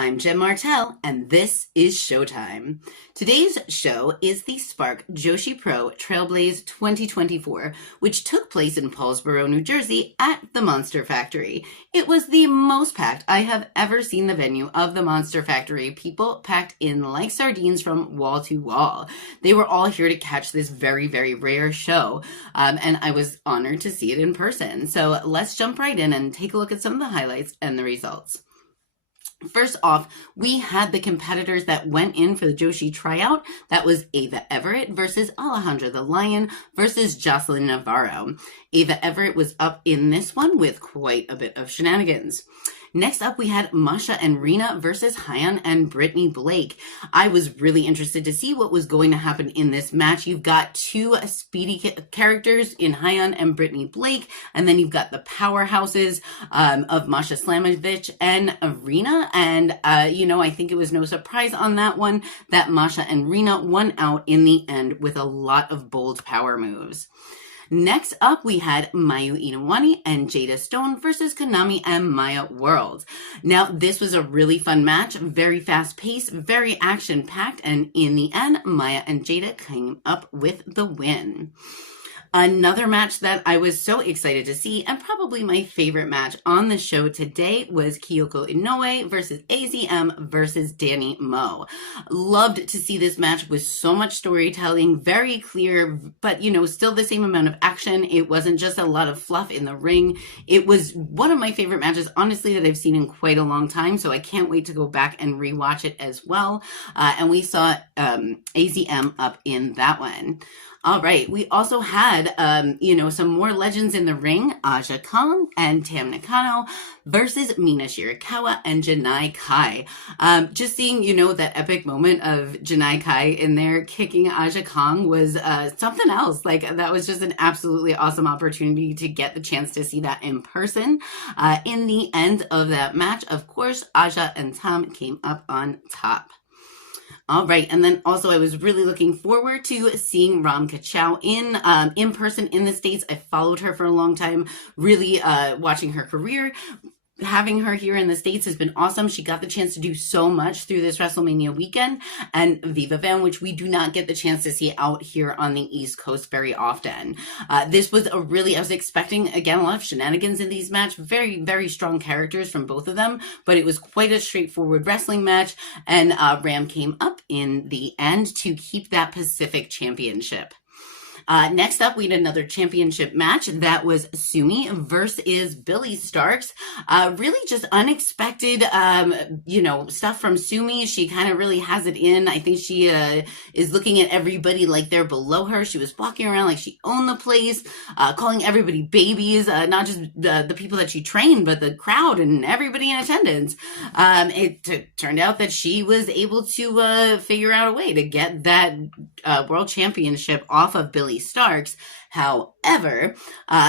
I'm Jen Martell, and this is Showtime. Today's show is the Spark Joshi Pro Trailblaze 2024, which took place in Paulsboro, New Jersey at the Monster Factory. It was the most packed I have ever seen the venue of the Monster Factory. People packed in like sardines from wall to wall. They were all here to catch this very, very rare show, and I was honored to see it in person. So let's jump right in and take a look at some of the highlights and the results. First off, we had the competitors that went in for the Joshi tryout. That was Ava Everett versus Alejandra the Lion versus Jocelyn Navarro. Ava Everett was up in this one with quite a bit of shenanigans. Next up, we had Masha and Rena versus Hyan and Brittany Blake. I was really interested to see what was going to happen in this match. You've got two speedy characters in Hyan and Brittany Blake, and then you've got the powerhouses of Masha Slamovich and Rena. And, I think it was no surprise on that one that Masha and Rena won out in the end with a lot of bold power moves. Next up, we had Mayu Inawani and Jada Stone versus Konami and Maya World. Now, this was a really fun match, very fast-paced, very action-packed, and in the end, Maya and Jada came up with the win. Another match that I was so excited to see, and probably my favorite match on the show today, was Kyoko Inoue versus AZM versus Danny Moe. Loved to see this match with so much storytelling, very clear, but still the same amount of action. It wasn't just a lot of fluff in the ring. It was one of my favorite matches, honestly, that I've seen in quite a long time, so I can't wait to go back and rewatch it as well. And we saw AZM up in that one. All right, we also had, some more legends in the ring, Aja Kong and Tam Nakano versus Mina Shirakawa and Janai Kai. Just seeing, that epic moment of Janai Kai in there kicking Aja Kong was something else. Like, that was just an absolutely awesome opportunity to get the chance to see that in person. In the end of that match, of course, Aja and Tam came up on top. All right, and then also I was really looking forward to seeing Ram Kachau in person in the States. I followed her for a long time, really watching her career. Having her here in the States has been awesome. She got the chance to do so much through this WrestleMania weekend, and Viva Van, which we do not get the chance to see out here on the East Coast very often. This was I was expecting, again, a lot of shenanigans in these matches. Very, very strong characters from both of them, but it was quite a straightforward wrestling match, and Ram came up in the end to keep that Pacific Championship. Next up, we had another championship match. That was Sumi versus Billy Starks. Really just unexpected, stuff from Sumi. She kind of really has it in. I think she is looking at everybody like they're below her. She was walking around like she owned the place, calling everybody babies, not just the people that she trained, but the crowd and everybody in attendance. It turned out that she was able to figure out a way to get that world championship off of Billy Starks. However,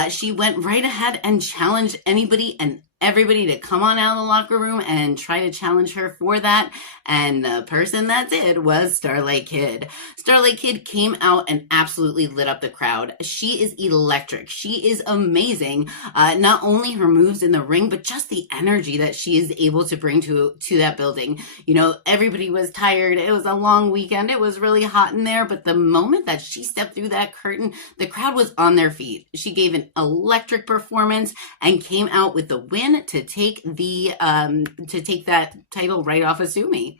she went right ahead and challenged anybody and everybody to come on out of the locker room and try to challenge her for that. And the person that did was Starlight Kid. Starlight Kid came out and absolutely lit up the crowd. She is electric. She is amazing. Not only her moves in the ring, but just the energy that she is able to bring to that building. Everybody was tired. It was a long weekend. It was really hot in there. But the moment that she stepped through that curtain, the crowd was on their feet. She gave an electric performance and came out with the win to take that title right off of Sumi.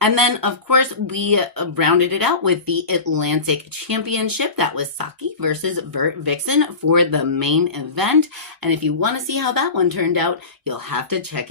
And then, of course, we rounded it out with the Atlantic Championship. That was Saki versus Vert Vixen for the main event. And if you want to see how that one turned out, you'll have to check it